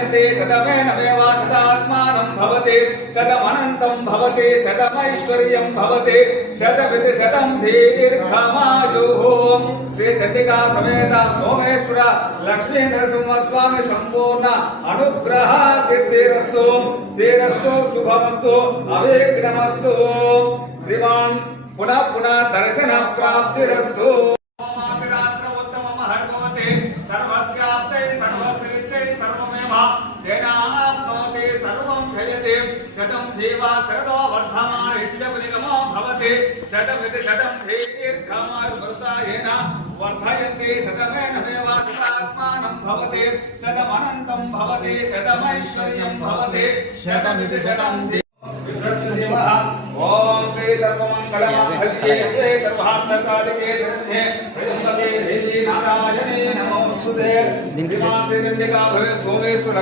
वर्धयन्ते शतमेनमेव शतात्मानं भवति शतमनन्तं भवति शतमैश्वर्यं भवति शतमिति शतं दीर्घमायुः श्री चंडिका समेत सोमेश्वर लक्ष्मी नरसिंहस्वामी संपूर्ण अनुग्रह सिद्धिरस्तु श्रीरस्तु शुभमस्तु अविघ्नमस्तु श्रीमान् पुनः पुनः दर्शन प्राप्तिरस्तु सर्वस्याप्तै सर्वसिद्धै सर्वमेव तेनाप्नोति सर्वं जयते शतं जीवा शरदो वर्धमान इत्यपनिगमो भवति शतमिति शतं दीर्घमायुर्भृतायेन वर्धयन्ते शतमेनमेव शतात्मानं भवति शतमनन्तं भवति शतमैश्वर्यं भवति शतमिति शतं ओम श्री सर्वमंगलमांगल्ये शिवे सर्वार्थसाधिके शरण्ये त्र्यंबके देवी नारायणे नमोस्तुते। श्रीमाते चंडिका भवे सोमेश्वर